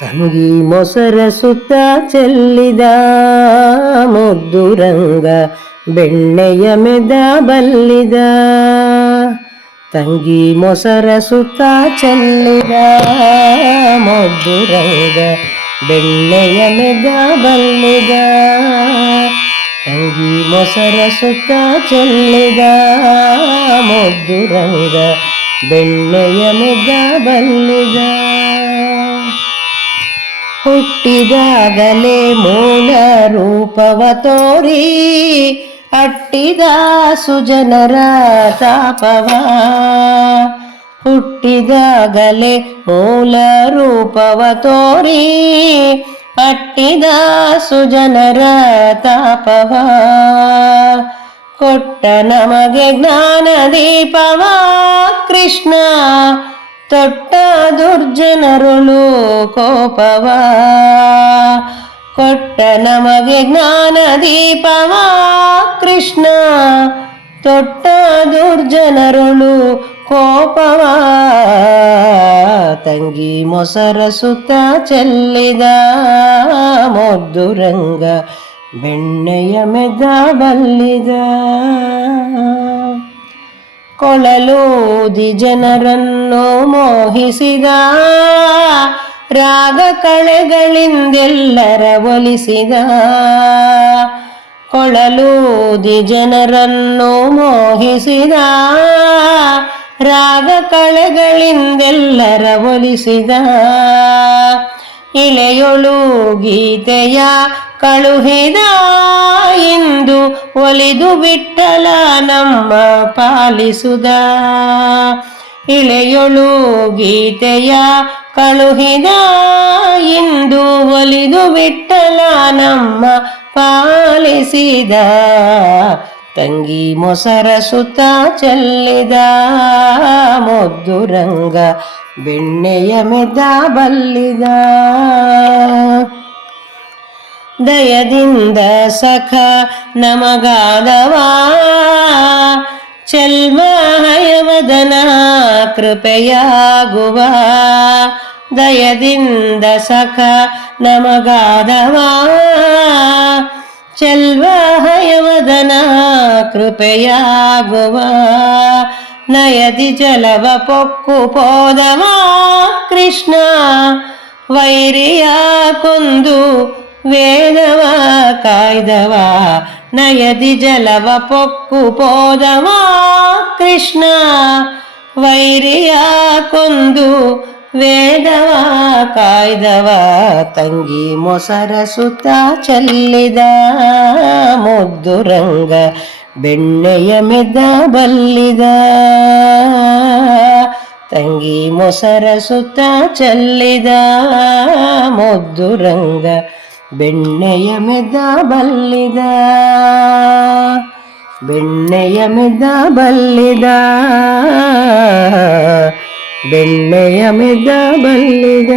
ತಂಗಿ ಮೊಸರ ಸುತ್ತ ಚೆಲ್ಲಿದ ಮುದ್ದು ರಂಗ ಬೆಣ್ಣೆಯ ಮೆದ ಬಲ್ಲಿದ. ತಂಗಿ ಮೊಸರ ಸುತ್ತ ಚೆಲ್ಲಿದ ಮುದ್ದು ರಂಗ ಬೆಣ್ಣೆಯ ಮೆದ ಬಲ್ಲಿದ. ತಂಗಿ ಮೊಸರ ಸುತ್ತ ಚೆಲ್ಲಿದ ಮುದ್ದು ರಂಗ ಬೆಣ್ಣೆಯ ಮೆದ ಬಲ್ಲಿದ. ಹುಟ್ಟಿದಾಗಲೇ ಮೂಲ ರೂಪವ ತೋರಿ ಅಟ್ಟಿದ ಸುಜನರ ತಾಪವ. ಹುಟ್ಟಿದಾಗಲೇ ಮೂಲ ರೂಪವ ತೋರಿ ಅಟ್ಟಿದ ಸುಜನರ ತಾಪವ. ಕೊಟ್ಟ ನಮಗೆ ಜ್ಞಾನ ದೀಪವ ಕೃಷ್ಣ, ತೊಟ್ಟ ದುರ್ಜನರುಳು ಕೋಪವ. ಕೊಟ್ಟ ನಮಗೆ ಜ್ಞಾನ ದೀಪವ ಕೃಷ್ಣ, ತೊಟ್ಟ ದುರ್ಜನರುಳು ಕೋಪವ. ತಂಗಿ ಮೊಸರ ಸುತ್ತ ಚೆಲ್ಲಿದ ಮುದ್ದು ರಂಗ ಬೆಣ್ಣೆಯ ಮೆದ ಬಲ್ಲಿದ. ಕೊಳಲೂದಿ ಜನರನ್ನು ಮೋಹಿಸಿದ, ರಾಗ ಕಳೆಗಳಿಂದೆಲ್ಲರ ಒಲಿಸಿದ. ಕೊಳಲೂದಿ ಜನರನ್ನು ಮೋಹಿಸಿದ, ರಾಗ ಕಳೆಗಳಿಂದೆಲ್ಲರ ಒಲಿಸಿದ. ಇಳೆಯೊಳು ಗೀತೆಯ ಕಳುಹಿದ, ಇಂದು ಒಲಿದು ಬಿಟ್ಟಲ ನಮ್ಮ ಪಾಲಿಸುದ. ಇಳೆಯೊಳು ಗೀತೆಯ ಕಳುಹಿದ, ಇಂದು ಒಲಿದು ಬಿಟ್ಟಲ ನಮ್ಮ ಪಾಲಿಸಿದ. ತಂಗಿ ಮೊಸರ ಸುತ್ತ ಚೆಲ್ಲಿದ ಮುದ್ದು ರಂಗ ಬೆಣ್ಣೆಯ ಮೆದ ಬಲ್ಲಿದ. ದಯದಿಂದ ಸಖ ನಮಗಾದವ ಚೆಲ್ಮ ಹಯವದನ ಕೃಪೆಯಾಗುವ. ದಯದಿಂದ ಸಖ ನಮಗಾದವ ಚೆಲ್ವ ಹಯವದನ ಕೃಪೆಯಾಗುವ. ನಯದಿ ಜಲವ ಪೊಕ್ಕು ಪೋದವ ಕೃಷ್ಣ, ವೈರಿಯ ಕೊಂದು ವೇದವ ಕಾಯ್ದವ. ನಯದಿ ಜಲವ ಪೊಕ್ಕು ಪೋದವ ಕೃಷ್ಣ, ವೈರಿಯ ಕೊಂದು ವೇದವ ಕಾಯ್ದವ. ತಂಗಿ ಮೊಸರ ಸುತ್ತ ಚೆಲ್ಲಿದ ಮುದ್ದು ರಂಗ ಬೆಣ್ಣೆಯ ಮೆದ ಬಲ್ಲಿದ. ತಂಗಿ ಮೊಸರ ಸುತ್ತ ಚೆಲ್ಲಿದ ಮುದ್ದು ರಂಗ ಬೆಣ್ಣೆಯ ಮೆದ ಬಲ್ಲಿದ. ಬೆಣ್ಣೆಯ ಮೆದ ಬಲ್ಲಿದ, ಬೆಣ್ಣೆಯ ಮೆದ ಬಲ್ಲಿದ.